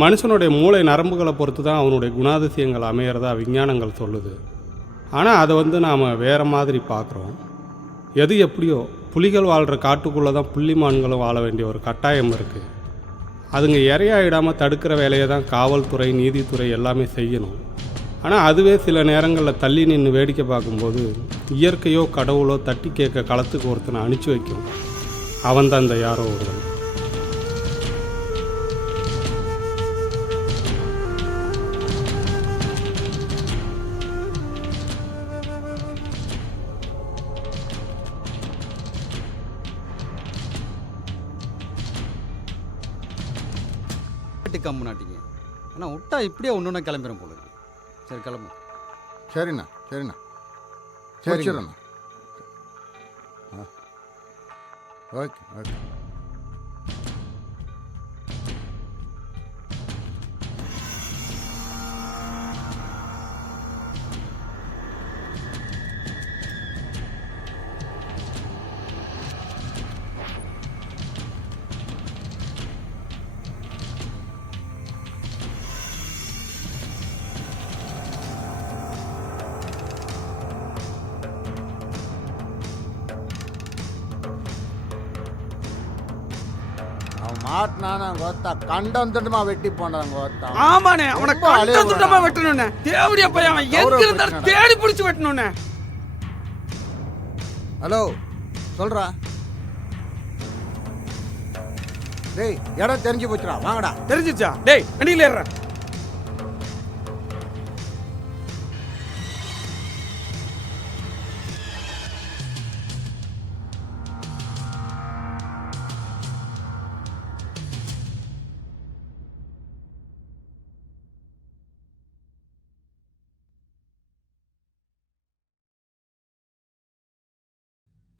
மனுஷனுடைய மூளை நரம்புகளை பொறுத்து தான் அவனுடைய குணாதிசயங்கள் அமையிறதா விஞ்ஞானங்கள் சொல்லுது. ஆனால் அதை நாம் வேறு மாதிரி பார்க்குறோம். எது எப்படியோ புலிகள் வாழ்கிற காட்டுக்குள்ளே தான் புள்ளிமான்களும் வாழ வேண்டிய ஒரு கட்டாயம் இருக்குது. அதுங்க இரையாயிடாமல் தடுக்கிற வேலையை தான் காவல்துறை, நீதித்துறை எல்லாமே செய்யணும். ஆனால் அதுவே சில நேரங்களில் தள்ளி நின்று வேடிக்கை பார்க்கும்போது இயற்கையோ கடவுளோ தட்டி கேட்க களத்துக்கு ஒருத்தனை அனுப்பிச்சி வைக்கும். அவன்தான் இந்த யாரோ ஒருவன். கம்முனாட்டிங்க. ஆனால் விட்டா இப்படியே ஒன்று கிளம்பிடும் போல இருக்கு. சரி கிளம்பு. சரிண்ணா சரிண்ணா சரிண்ணா. Okay okay. மாட்டினானா கோத்தா கண்டம் துண்டமா வெட்டி போனாங்க கோத்தா. ஆமாண்ணே, அவனை கண்டம் துண்டமா வெட்டணும்னே. தேவடியா போய் அவன் எங்க இருந்தாலும் தேடி பிடிச்சு வெட்டணும்னே. ஹலோ சொல்றா. டேய் இடம் தெரிஞ்சு போச்சுடா, வாங்கடா. தெரிஞ்சிச்சா? டேய் வண்டியில ஏறுற.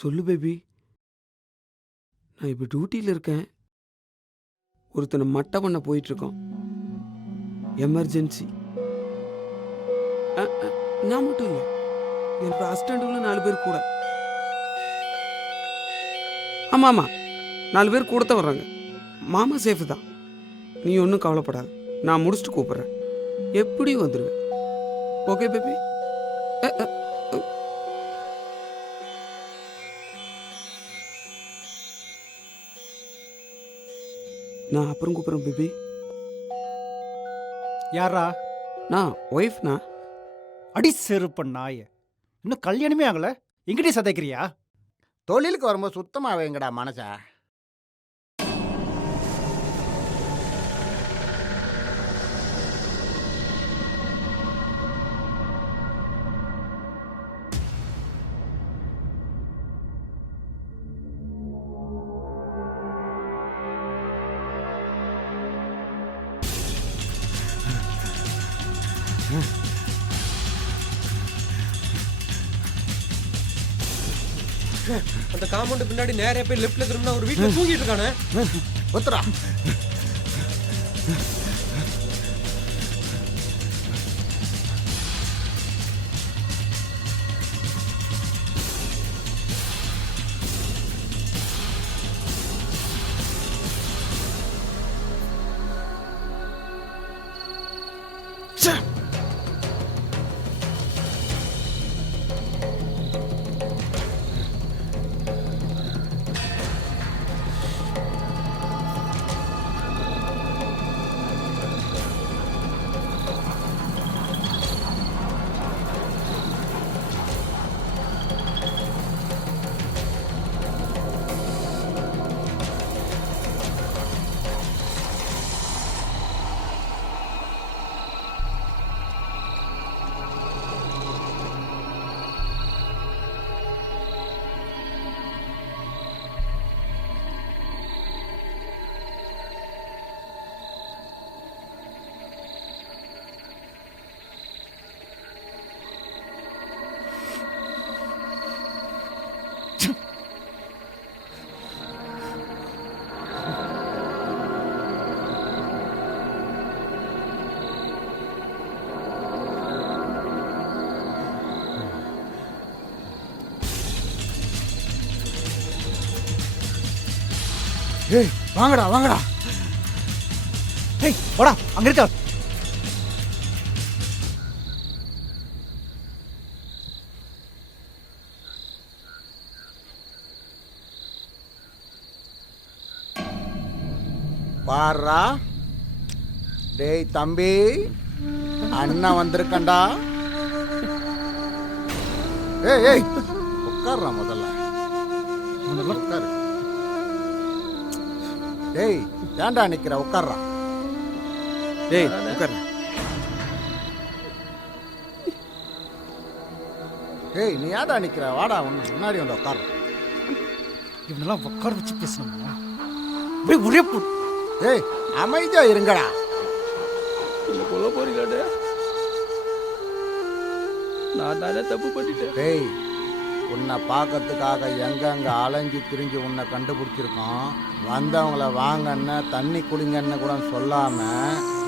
சொல்லு பேபி. நான் இப்போ டியூட்டியில் இருக்கேன். ஒருத்தனை மட்டை பண்ண போயிட்டுருக்கோம். எமர்ஜென்சி. நான் மட்டும் இல்லை, என்னோட அசிஸ்டண்ட்டுகளும் 4 பேர் கூட. ஆமாம் ஆமாம், 4 பேர் கூட தான் வர்றாங்க. மாமா சேஃபு தான், நீ ஒன்றும் கவலைப்படாத. நான் முடிச்சுட்டு கூப்பிட்றேன். எப்படியும் வந்துடுவேன். Okay baby. நான் அப்புறம் கூப்பிட்றேன் பேபி. யாரா? நான் ஒய்ஃப்ண்ணா. அடி செருப்ப நாய, இன்னும் கல்யாணமே ஆகல, எங்கிட்டே சதைக்கிறியா? தொழிலுக்கு வரும்போது சுத்தமாக வைங்கடா மனசா. அந்த காம்பவுண்ட் பின்னாடி நேரே போய் லெஃப்ட்ல திரும்பினா ஒரு வீட்டுல தூங்கிட்டு இருக்கானே. ஒத்துறா. ஏய் வாங்கடா வாங்கடா. ஏய் வாடா அங்க இருக்கா. பாரா, டேய் தம்பி, அண்ணன் வந்திருக்கண்டா. ஏய் ஏய், உட்கார்றா முதல்ல. உட்காரு. டேய் ஏன்டா நிக்கிற, உட்கார்றா. டேய் உட்காரு. டேய் நீ ஏன்டா நிக்கிற, வாடா முன்னாடி வந்து உட்காரு. இவனெல்லாம் உட்கார வச்சு பேசணுமா? அப்படியே ஒரே ஏய் அமைதியா இருங்கடா. கொல்ல போறீங்களாடே? நான் தானே தப்பு பண்ணிட்டேன். டேய் உன்னை பார்க்கறதுக்காக எங்கெங்க அலைஞ்சு திரிஞ்சு உன்னை கண்டுபிடிச்சிருக்கோம். வந்தவங்கள வாங்கன்னு தண்ணி குடிங்கன்னு கூட சொல்லாம,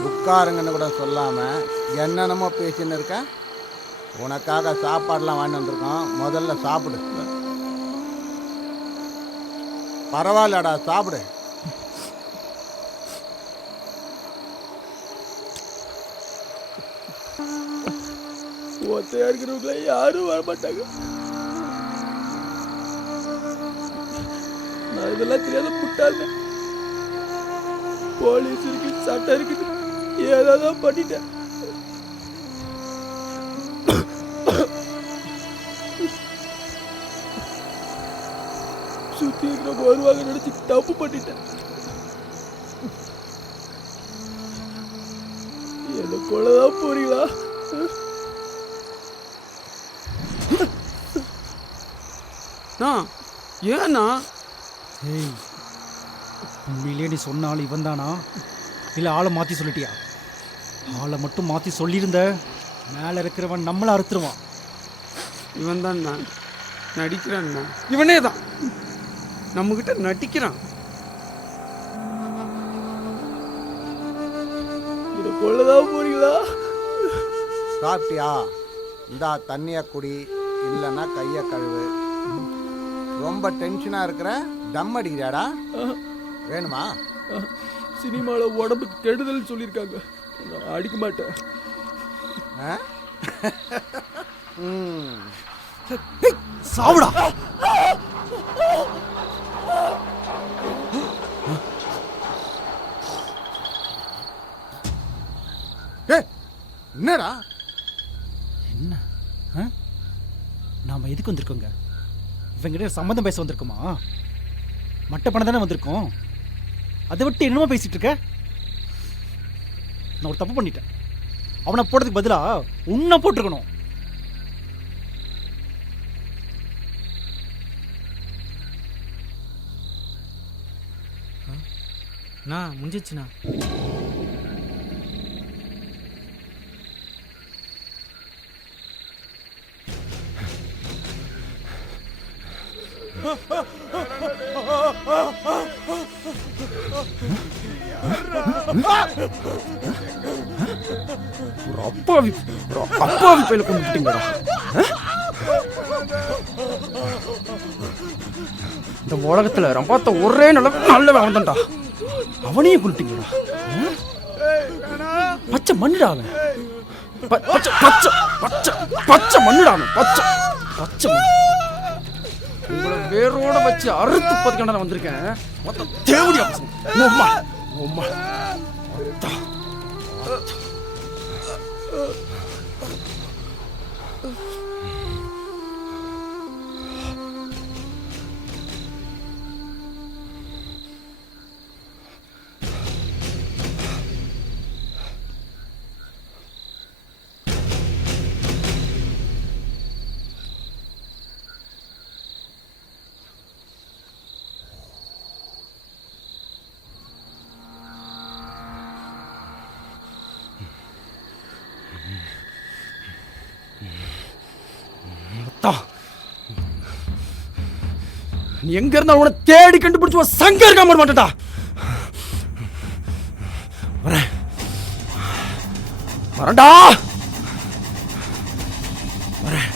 உட்காருங்கன்னு கூட சொல்லாம என்னென்னமோ பேசின்னு இருக்க. உனக்காக சாப்பாடெலாம் வாங்கி வந்திருக்கோம், முதல்ல சாப்பிடு. பரவாயில்லடா சாப்பிடு. ஒத்தையா இருக்கிறவங்கள யாரும் வரமாட்டாங்க. நான் இதெல்லாம் தெரியாத புட்டாங்க. போலீஸ் இருக்கு, சட்டம் இருக்குது, ஏதாவது பண்ணிட்டேன். சுத்தி இருக்கிறவங்க வருவாங்க நினைச்சு தப்பு பண்ணிட்டேன். என்ன கொள்ளதான் போறீங்களா? ஏண்ணா? ஏய் உண்மையிலே நீ சொன்ன ஆள் இவன் தானா, இல்லை ஆளை மாற்றி சொல்லிட்டியா? ஆளை மட்டும் மாற்றி சொல்லியிருந்த மேலே இருக்கிறவன் நம்மளை அறுத்துருவான். இவன் தான் நான் நடிக்கிறான். இவனே தான் நம்மகிட்ட நடிக்கிறான். இதை கொள்ளதான் போறீங்களா? சாப்பிட்டியா? இந்தா தண்ணியை குடி, இல்லைன்னா கையை கழுவு. ரொம்ப டென்ஷனாக இருக்கிற, தம் அடிக்கிறியாடா? வேணுமா? சினிமாவில் உடம்புக்கு கெடுதல் சொல்லியிருக்காங்க, நான் அடிக்க மாட்டேன். சாவுடா. என்னடா என்ன நாம எதுக்கு வந்திருக்கோங்க? இவங்கிட்ட சம்மந்தம் பேச வந்திருக்கோமா? மட்டை பணம் தானே வந்திருக்கோம். அதை விட்டு என்னமோ பேசிட்டு இருக்க. நான் ஒரு தப்பு பண்ணிட்டேன். அவனை போடுறதுக்கு பதிலா உன்னை போட்டிருக்கணும். முடிஞ்சிச்சுண்ணா. ஒரு அப்பாவி பையில கொண்டு விட்டீங்களா? இந்த உலகத்துல ரம்பாத்த ஒரே நல்ல வாழ்ந்தான்டா, அவனையும் கொண்டுட்டீங்களா? பச்சை மண்ணுடா அவன். பச்சை பச்சை பச்சை பச்சை மண்ணுடா அவன். பச்சை பச்சை மண்ணு. உங்களை வேரோட வச்சு அறுத்து பதுக்கண்டா நான் வந்திருக்கேன். மொத்தம் தேவடியா உம்மா உம்மா. நீ எங்க இருந்தா உன தேடி கண்டுபிடிச்சு சங்க இருக்க மாட்டேன்டா. வரேன்டா. வரேன்.